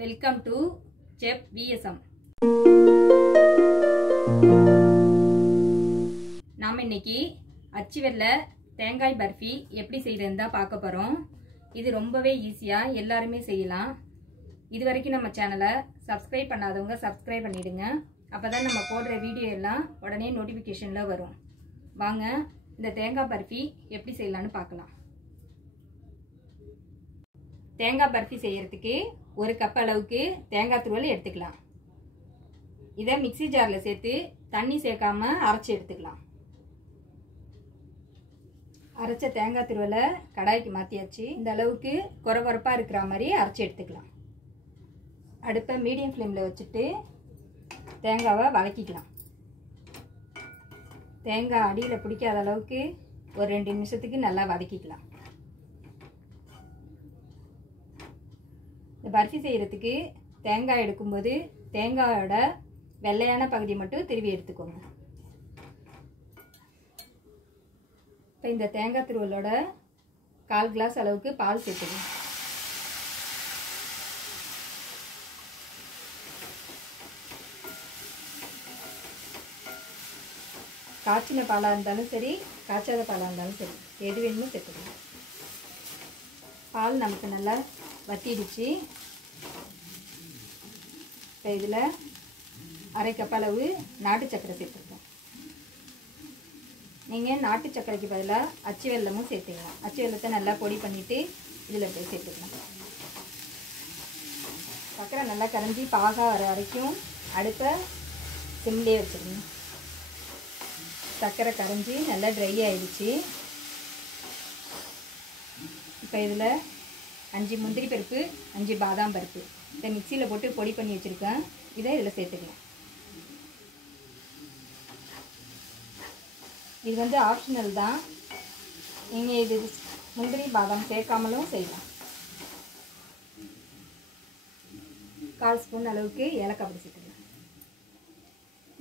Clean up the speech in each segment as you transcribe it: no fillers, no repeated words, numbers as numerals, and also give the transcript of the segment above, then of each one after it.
Welcome to chefvsm. நாம இன்னைக்கு அச்சு வெல்ல தேங்காய் பர்ஃபி எப்படி செய்யறதுன்னு தான் பார்க்க போறோம். இது ரொம்பவே ஈஸியா எல்லாருமே செய்யலாம். இதுவரைக்கும் நம்ம சேனலை சப்ஸ்கிரைப் பண்ணாதவங்க சப்ஸ்கிரைப் பண்ணிடுங்க. அப்பதான் நம்ம போடுற வீடியோ எல்லாம் உடனே நோட்டிபிகேஷன்ல வரும். வாங்க இந்த தேங்காய் பர்ஃபி எப்படி செய்யலாம்னு பார்க்கலாம். தேங்காய் பர்ஃபி செய்யறதுக்கு ஒரு கப் அளவுக்கு தேங்காய் துருவல் எடுத்துக்கலாம். இதை மிக்ஸி ஜாரில் சேர்த்து தண்ணி சேர்க்காம அரைச்சி எடுத்துக்கலாம். அரைச்ச தேங்காய் துருவலை கடாய்க்கு மாற்றியாச்சு. இந்த அளவுக்கு கொரகொரப்பாக இருக்கிற மாதிரி அரைச்சி எடுத்துக்கலாம். அடுப்பை மீடியம் ஃப்ளேமில் வச்சுட்டு தேங்காவை வதக்கிக்கலாம். தேங்காய் அடியில் பிடிக்காத அளவுக்கு ஒரு 2 நிமிஷத்துக்கு நல்லா வதக்கிக்கலாம். இந்த பர்ஃபி செய்கிறதுக்கு தேங்காய் எடுக்கும்போது தேங்காயோட வெள்ளையான பகுதி மட்டும் திருவி எடுத்துக்கோங்க. இப்போ இந்த தேங்காய் துருவலோட 1/4 கிளாஸ் அளவுக்கு பால் சேர்த்துக்கணும். காய்ச்சின பாலாக இருந்தாலும் சரி, காய்ச்சாத பாலாக இருந்தாலும் சரி, எது வேணுமோ சேர்த்துக்கணும். பால் நமக்கு நல்லா வத்திடுச்சு. இப்போ இதில் 1/2 கப் அளவு நாட்டு சர்க்கரை சேர்த்துருக்கோம். நீங்கள் நாட்டு சர்க்கரைக்கு பதிலாக அச்சு வெல்லமும் சேர்த்துக்கலாம். அச்சு வெல்லத்தை நல்லா பொடி பண்ணிவிட்டு இதில் போய் சேர்த்துக்கலாம். சர்க்கரை நல்லா கரைஞ்சி பாகா வர வரைக்கும் அடுப்பை சிம்லேயே வச்சுக்கணும். சர்க்கரை கரைஞ்சி நல்லா ட்ரை ஆகிடுச்சு. இப்போ இதில் 5 முந்திரி பருப்பு, 5 பாதாம் பருப்பு இதை மிக்சியில் போட்டு பொடி பண்ணி வச்சுருக்கேன். இதை இதில் சேர்த்துக்கலாம். இது வந்து ஆப்ஷனல் தான். நீங்கள் இது முந்திரி பாதாம் சேர்க்காமலும் செய்யலாம். 1/4 ஸ்பூன் அளவுக்கு ஏலக்காய் பொடி சேர்த்துக்கலாம்.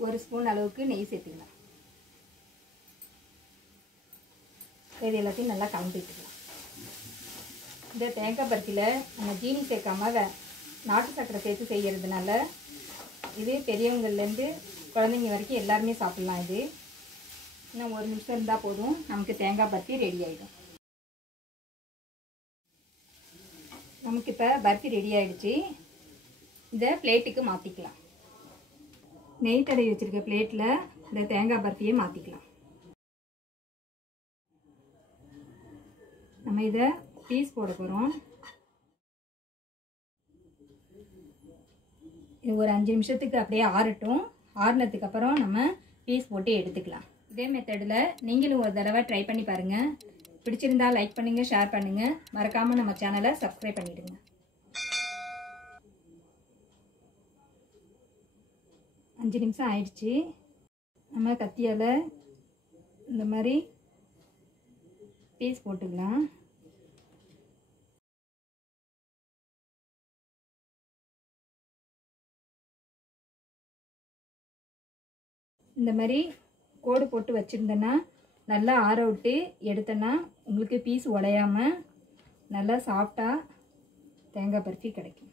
1 ஸ்பூன் அளவுக்கு நெய் சேர்த்துக்கலாம். இது எல்லாத்தையும் நல்லா கலந்து விட்டுக்கலாம். இந்த தேங்காய் பர்ஃபியில் நம்ம ஜீனி சேர்க்காம நாட்டு சர்க்கரை சேர்த்து செய்கிறதுனால இது பெரியவங்கள்லேருந்து குழந்தைங்க வரைக்கும் எல்லாருமே சாப்பிட்லாம். இது இன்னும் 1 நிமிஷம் இருந்தால் போதும், நமக்கு தேங்காய் பர்ஃபி ரெடி ஆகிடும். நமக்கு இப்போ பர்ஃபி ரெடி ஆகிடுச்சு. இதை பிளேட்டுக்கு மாற்றிக்கலாம். நெய் தடவி வச்சுருக்க பிளேட்டில் இந்த தேங்காய் பர்ஃபியை மாற்றிக்கலாம். நம்ம இதை பீஸ் போட போகிறோம். இது ஒரு 5 நிமிஷத்துக்கு அப்படியே ஆறட்டும். ஆறுனதுக்கு அப்புறம் நம்ம பீஸ் போட்டு எடுத்துக்கலாம். இதே மெத்தடில் நீங்களும் ஒரு தடவை ட்ரை பண்ணி பாருங்கள். பிடிச்சிருந்தா லைக் பண்ணுங்கள், ஷேர் பண்ணுங்கள். மறக்காமல் நம்ம சேனலை சப்ஸ்கிரைப் பண்ணிவிடுங்க. அஞ்சு நிமிஷம் ஆயிடுச்சு. நம்ம கத்தியால் இந்த மாதிரி பீஸ் போட்டுக்கலாம். இந்த மாதிரி கோடு போட்டு வச்சுருந்தேன்னா நல்லா ஆற விட்டு எடுத்தேன்னா உங்களுக்கு பீஸ் உடையாமல் நல்லா சாஃப்டாக தேங்காய் பர்ஃபி கிடைக்கும்.